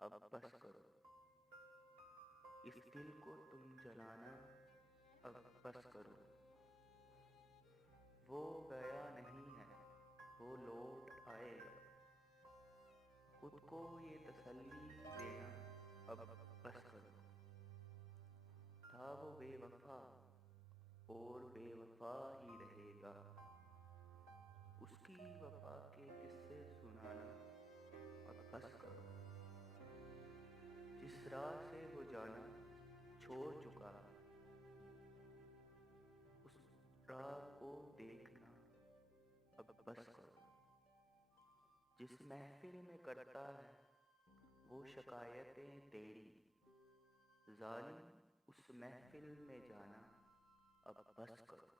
अब बस करो। इस दिल को तुम जलाना अब बस करो। वो गया नहीं है, वो लौट आएगा। खुद को ये तसल्ली देना अब बस करो। था वो बेवफा और बेवफा ही रहेगा। उसकी वफा के किस्से सुनाना अब बस करो। जिस राह से वो जाना छोड़ चुका, उस राह को देखना अब बस करो। जिस महफिल में करता है वो शिकायतें तेरी, जालिम उस महफिल में जाना अब बस करो।